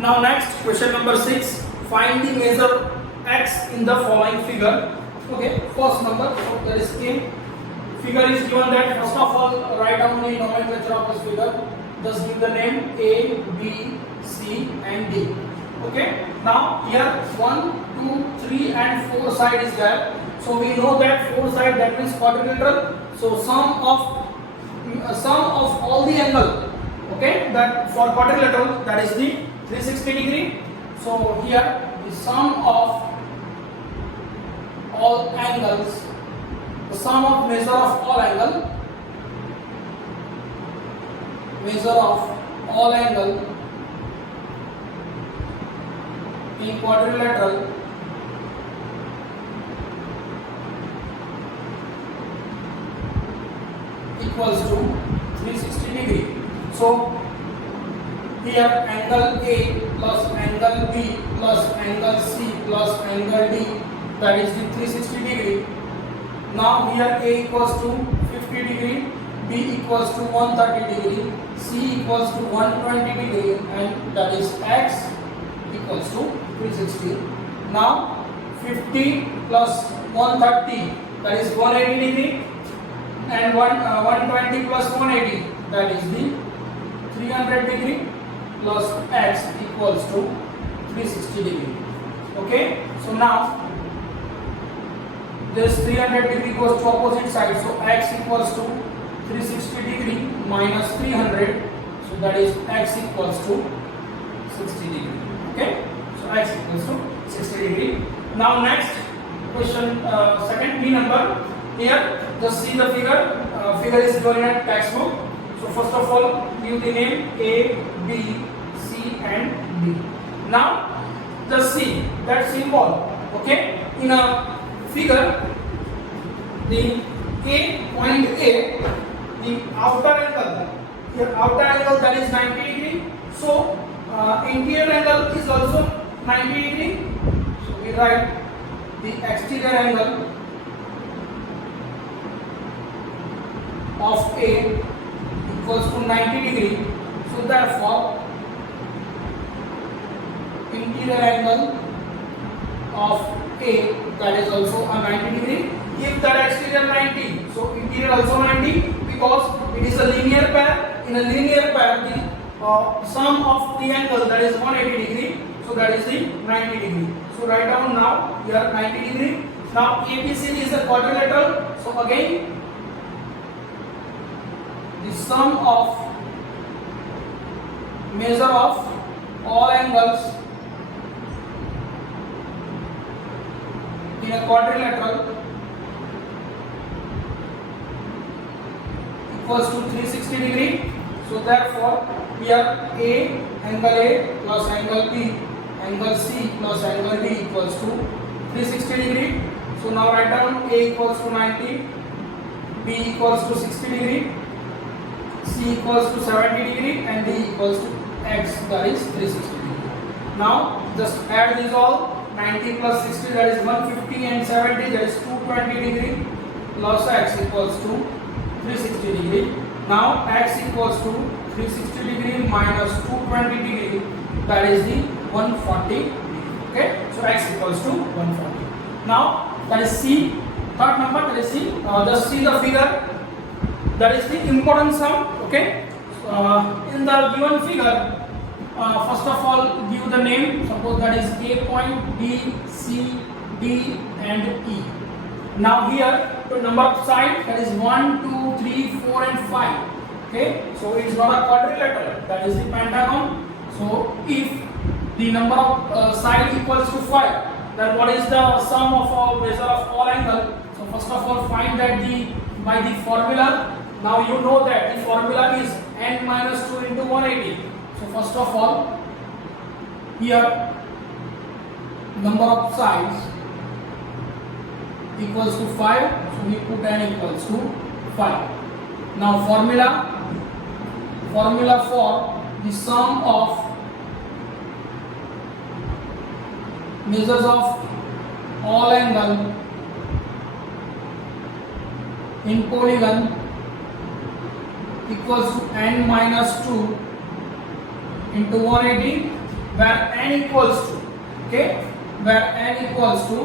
Now next question number 6. Find the measure x in the following figure. Okay, first number, so there is a figure is given that first of all write down the nomenclature of this figure. Just give the name A, B, C and D. Okay, now here 1, 2, 3 and 4 side is there. So we know that 4 side, that means quadrilateral. So sum of all the angle, okay, that for quadrilateral, that is the 360 degree. So here the sum of all angles, the sum of measure of all angle, in quadrilateral equals to 360 degree. So here angle A plus angle B plus angle C plus angle D, that is the 360 degree. Now here A equals to 50 degree, B equals to 130 degree, C equals to 120 degree, and that is X equals to 360. Now 50 plus 130, that is 180 degree, and 120 plus 180, that is the 300 degree, plus X equals to 360 degree. Okay, so now this 300 degree goes to opposite side, so X equals to 360 degree minus 300, so that is X equals to 60 degree. Okay, so X equals to 60 degree. Now next question, second B number. Here just see the figure. Figure is given in textbook. So first of all give the name A, B, C and D. Now just see that symbol. Okay, in a figure, the point A, the outer angle, here outer angle, that is 90 degree. So interior angle is also 90 degree. So we write the exterior angle of A equals to 90 degree. So therefore interior angle of A, that is also a 90 degree. If that exterior 90, so interior also 90, because it is a linear pair. In a linear pair, the sum of the angle, that is 180 degree, so that is the 90 degree. So write down now here 90 degree. Now ABCD is a quadrilateral, so again the sum of measure of all angles in a quadrilateral equals to 360 degree. So therefore here angle A plus angle B, angle C plus angle D equals to 360 degree. So now write down A equals to 90, B equals to 60 degree, C equals to 70 degree and D equals to X, that is 360 degree. Now just add these all. 90 plus 60, that is 150, and 70, that is 220 degree, plus X equals to 360 degree. Now X equals to 360 degree minus 220 degree, that is the 140 degree. Okay, so X equals to 140. Now that is C. Third number, that is C. Just see the figure. That is the important sum. Okay, in the given figure, first of all give the name. Suppose that is A point, B, C, D and E. Now here the number of side, that is 1, 2, 3, 4 and 5. Okay, so it is not a quadrilateral, that is the pentagon. So if the number of side equals to 5, then what is the sum of all measure of all angle? So first of all find that by the formula. Now you know that the formula is n minus 2 into 180. So first of all here number of sides equals to 5, so we put n equals to 5. Now formula for the sum of measures of all angle in polygon equals to n minus 2 into 180, where n equals to, okay, where n equals to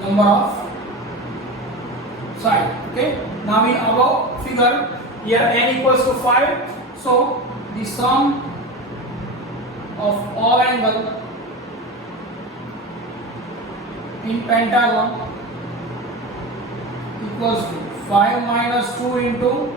number of side. Okay, now in above figure here n equals to 5, so the sum of all angle in pentagon equals to 5 minus 2 into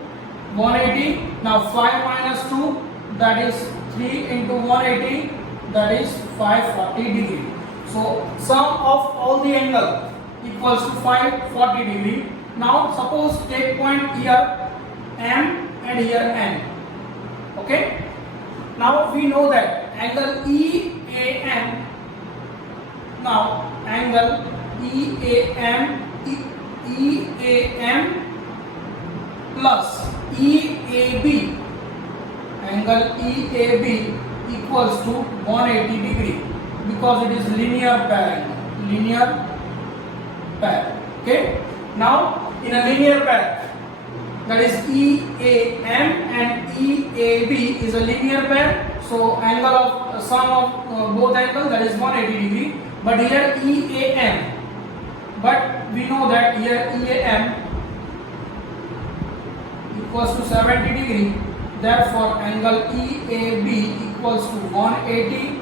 180. Now 5 minus 2, that is 3 into 180, that is 540 degree. So sum of all the angle equals to 540 degree. Now suppose take point here M and here N. Okay, now we know that angle EAM, now angle EAM plus EAB, angle EAB equals to 180 degree, because it is linear pair angle, linear pair. Okay, now in a linear pair, that is EAM and EAB is a linear pair, so angle of sum of both angles, that is 180 degree. But here EAM, but we know that here EAM equals to 70 degree, therefore angle EAB equals to 180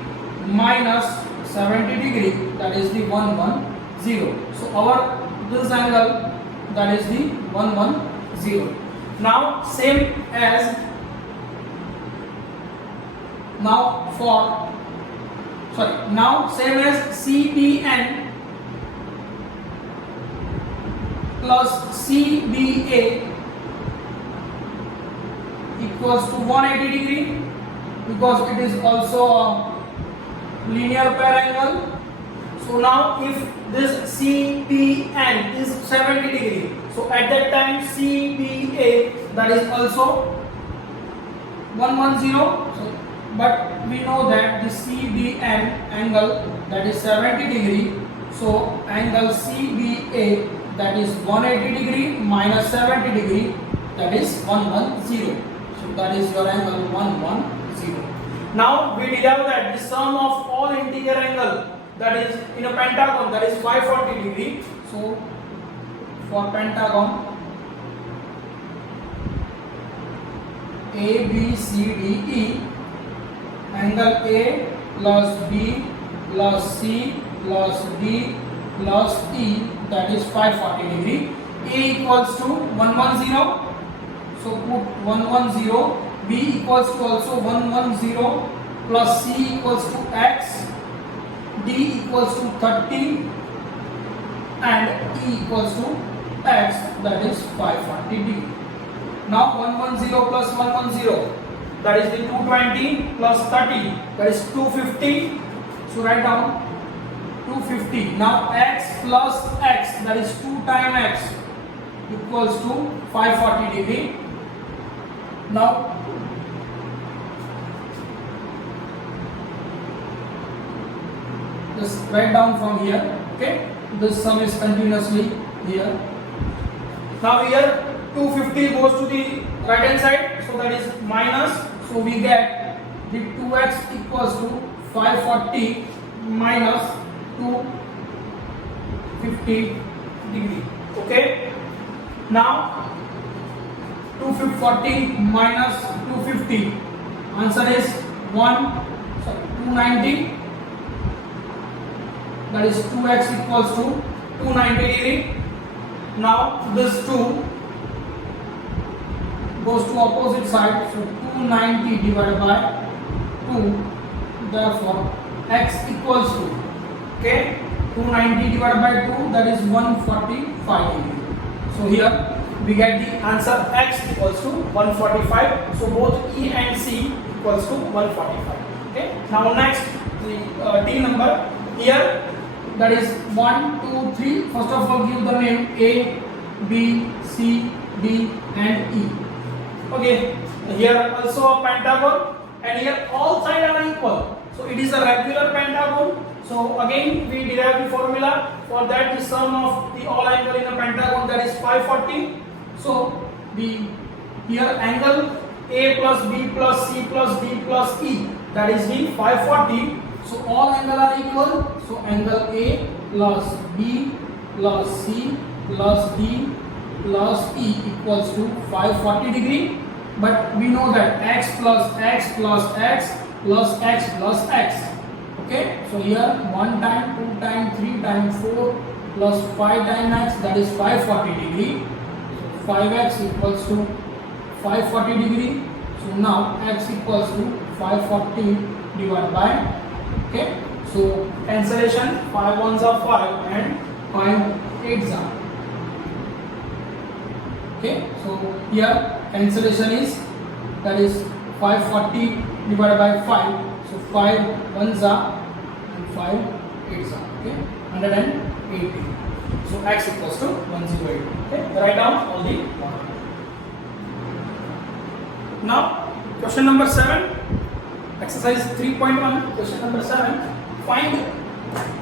minus 70 degree, that is the 110. So our this angle, that is the 110. Now same as CBN plus CBA equals to 180 degree, because it is also a linear pair angle. So now if this CBN is 70 degree, so at that time CBA, that is also 110. So, but we know that the CBN angle, that is 70 degree, so angle CBA, that is 180 degree minus 70 degree, that is 110. So that is your angle 110. Now we derive that the sum of all interior angle, that is in a pentagon, that is 540 degree. So for pentagon ABCDE, angle A plus B plus C plus D plus E, that is 540 degree. A equals to 110, so put 110. B equals to also 110 plus C equals to X, D equals to 30 and E equals to X, that is 540 degree. Now 110 plus 110, that is the 220 plus 30, that is 250. So write down 250. Now X plus X, that is 2 times X, equals to 540 degree. Now just write down from here. Okay, this sum is continuously here. Now here 250 goes to the right hand side, so that is minus, so we get the 2x equals to 540 minus 250 degree. Okay, now 240 minus 250, answer is 290, that is 2x equals to 290 degree. Now this 2 goes to opposite side, so 290 divided by 2, therefore x equals to, okay, 290 divided by 2, that is 145 degree. So here we get the answer x equals to 145. So both E and C equals to 145. Okay, now next the D number here, that is 1, 2, 3. First of all, give the name A, B, C, D and E. Okay, here also a pentagon, and here all sides are equal, so it is a regular pentagon. So again we derive the formula for that, the sum of the all angle in a pentagon, that is 540. So the here angle A plus B plus C plus D plus E, that is the 540. So all angle are equal. So angle A plus B plus C plus D plus E equals to 540 degree. But we know that x plus x plus x plus x plus x. Okay, so here 1 time, 2 time, 3 time, 4 plus 5 time x, that is 540 degree. So 5x equals to 540 degree. So now x equals to 540 divided by, okay, so cancellation, 5 ones are 5 and 5 eights are. Okay, so here cancellation is, that is 540 divided by 5. So 5 ones are and 5 eights are. Okay, 180. So x equals to 108. Okay, write down all the order. Now question number 7, exercise 3.1, question number 7. Find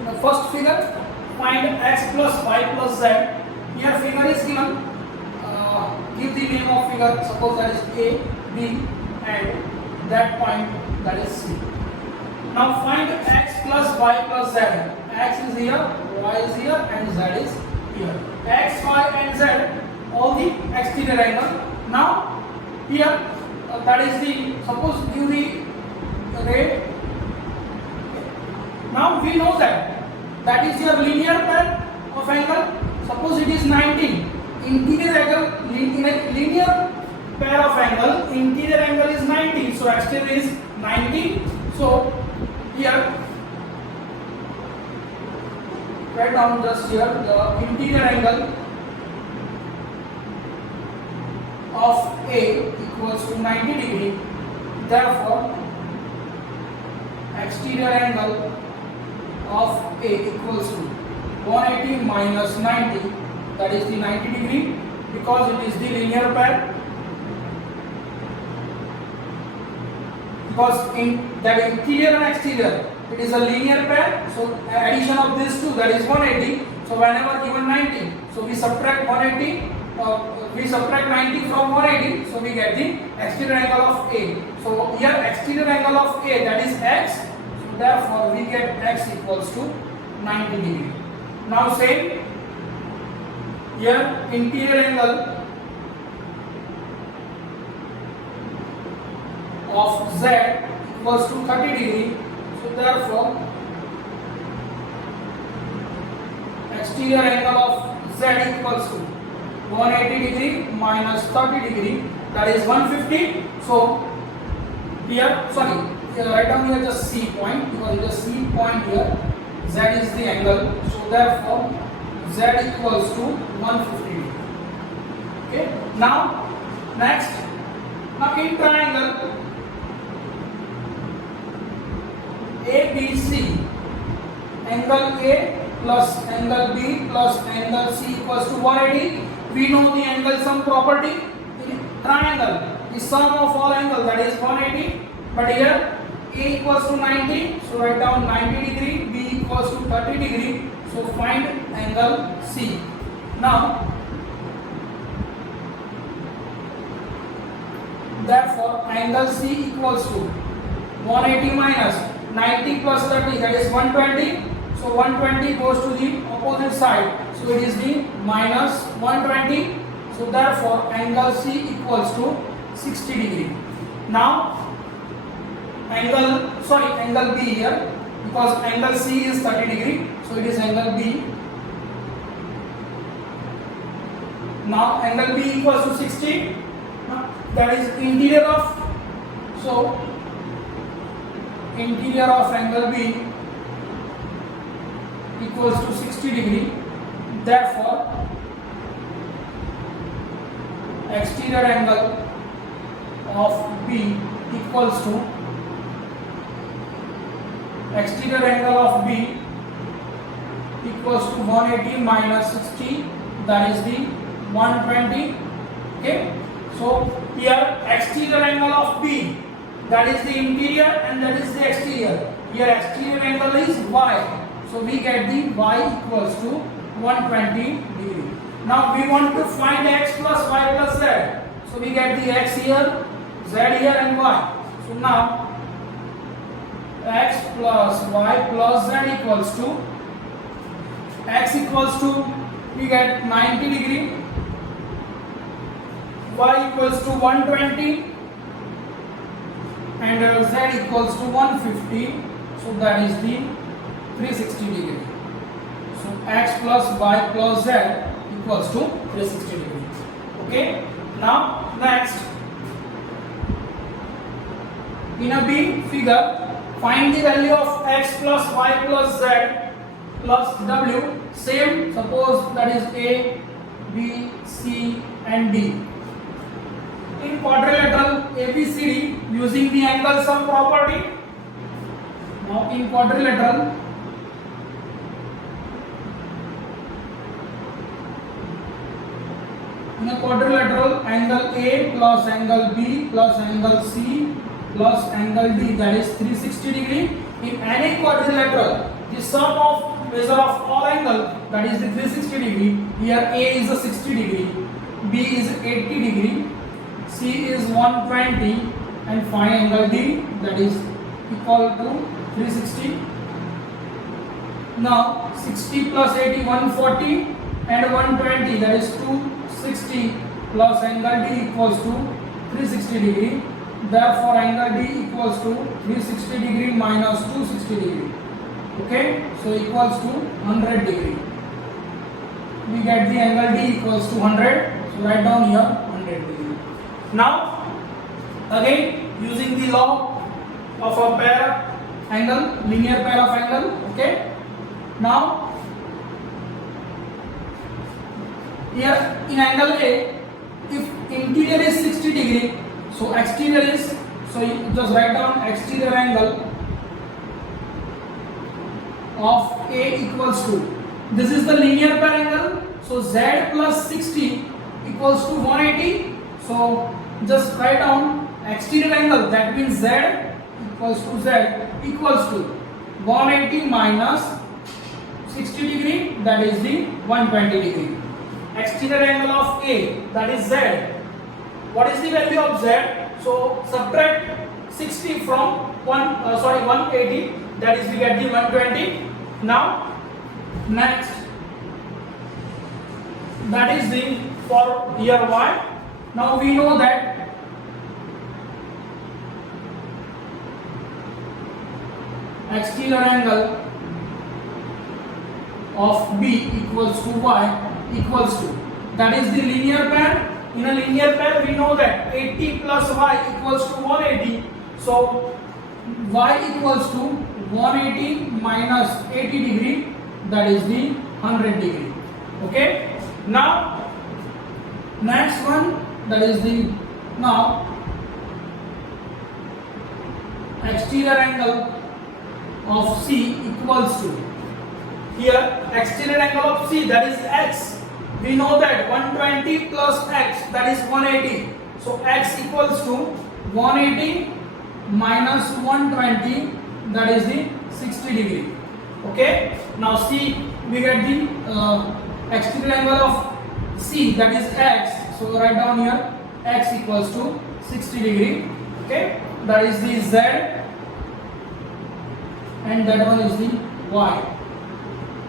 the first figure, find x plus y plus z. Here figure is given. Give the name of figure, suppose that is A, B and that point, that is C. Now find x plus y plus z. X is here, y is here and z is here. X, y and z, all the exterior angle. Now here that is the, suppose give the ray. Now we know that is your linear pair of angle. Suppose it is 90. Interior angle, in a linear pair of angle, interior angle is 90. So exterior is 90. So here write down just here the interior angle of A equals to 90 degree. Therefore exterior angle of A equals to 180 minus 90, that is the 90 degree, because it is the linear pair. Because in that interior and exterior, it is a linear pair. So addition of these two, that is 180. So whenever given 90, so we subtract 180. We subtract 90 from 180, so we get the exterior angle of A. So here exterior angle of A, that is x. So therefore we get x equals to 90 degree. Now say here interior angle of z equals to 30 degree. So therefore exterior angle of z equals to 180 degree minus 30 degree, that is 150. So here, write down here just C point, because the C point here, z is the angle. So therefore z equals to 150 degree. Okay. Now next, now in triangle ABC, angle A plus angle B plus angle C equals to 180. We know the angle sum property in triangle. The sum of all angles, that is 180. But here A equals to 90. So write down 90 degree. B equals to 30 degree. So find angle C. Now therefore angle C equals to 180 minus 90 plus 30, that is 120. So 120 goes to the opposite side. So it is the minus 120. So therefore angle C equals to 60 degree. Now angle B here, because angle C is 30 degree. So it is angle B. Now angle B equals to 60. That is interior of, so interior of angle B equals to 60 degree. Therefore exterior angle of B equals to, exterior angle of B equals to 180 minus 60, that is the 120. Okay, so here exterior angle of B, that is the interior and that is the exterior. Here exterior angle is Y, so we get the Y equals to 120 degree. Now we want to find x plus y plus z. So we get the x here, z here and y. So now plus y plus z equals to x equals to we get 90 degree, y equals to 120 and z equals to 150, so that is the 360 degree. So x plus y plus z equals to 360 degree. Okay, now next, in a B figure, find the value of x plus y plus z plus w. Same, suppose that is a, b, c and d. In quadrilateral ABCD, using the angle sum property. Now in quadrilateral, in a quadrilateral, angle A plus angle B plus angle C plus angle D, that is 360 degree. In any quadrilateral, the sum of measure of all angle, that is the 360 degree. Here A is a 60 degree, B is 80 degree, C is 120 and find angle D, that is equal to 360. Now 60 plus 80, 140 and 120, that is 260 plus angle D equals to 360 degree. Therefore angle D equals to 360 degree minus 260 degree. Okay, so equals to 100 degree. We get the angle D equals to 100. So write down here 100 degree. Now again, using the law of a pair angle, linear pair of angle. Okay, now here in angle A, if interior is 60 degree, so exterior is, so you just write down exterior angle of A equals to, this is the linear pair angle, so Z plus 60 equals to 180. So just write down exterior angle, that means Z equals to Z equals to 180 minus 60 degree, that is the 120 degree. Exterior angle of A, that is Z. What is the value of Z? So subtract 60 from 180, that is we get the 120. Now next, that is the for here Y. Now we know that exterior angle of B equals to Y equals to, that is the linear pair. In a linear pair we know that 80 plus Y equals to 180. So Y equals to 180 minus 80 degree, that is the 100 degree. Okay, now next one, that is the, now exterior angle of C equals to, here exterior angle of C, that is X. We know that 120 plus X, that is 180. So X equals to 180 minus 120, that is the 60 degree. Okay, now C, we get the exterior angle of C, that is X. So write down here X equals to 60 degree. Okay, that is the Z and that one is the Y.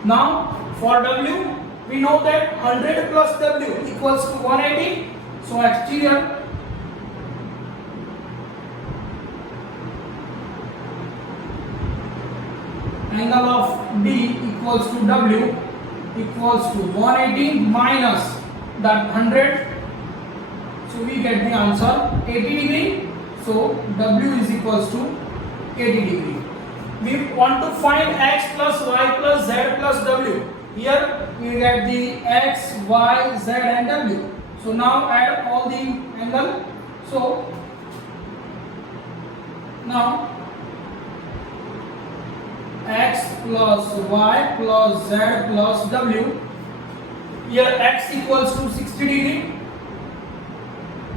Now for W, we know that 100 plus W equals to 180. So exterior angle of D equals to W equals to 180 minus that 100. So we get the answer 80 degree. So W is equals to 80 degree. We want to find X plus Y plus Z plus W. Here we get the X, Y, Z and W. So now add all the angle. So now X plus Y plus Z plus W. Here X equals to 60 degree,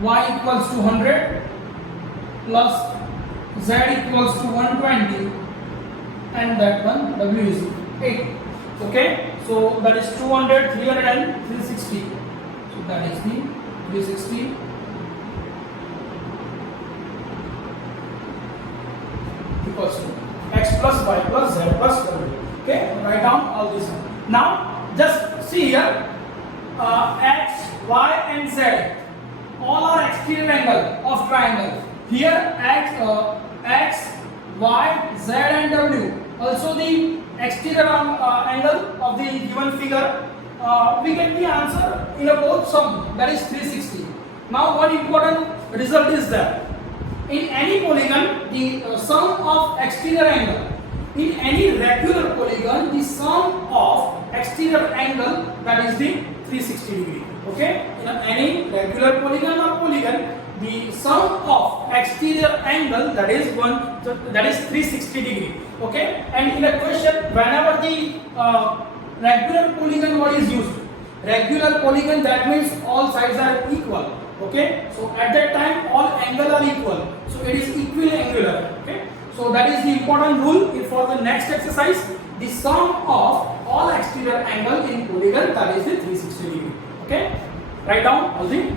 Y equals to 100 plus Z equals to 120 and that one W is 8. Okay, so that is 200, 300 and 360. So that is the 360 equals to x plus y plus z plus w. Okay, write down all this. Now just see here, x, y and z all are exterior angle of triangle. Here x, y, z and w also the exterior angle of the given figure. We get the answer in a both sum, that is 360. Now one important result is that in any polygon the sum of exterior angle, in any regular polygon the sum of exterior angle, that is the 360 degree. Okay, in any regular polygon or polygon the sum of exterior angle, that is 360 degree. Okay, and in a question whenever the regular polygon what is used, regular polygon, that means all sides are equal. Okay, so at that time all angles are equal, so it is equiangular. Okay, so that is the important rule for the next exercise. The sum of all exterior angle in polygon, that is the 360 degree. Okay, write down all the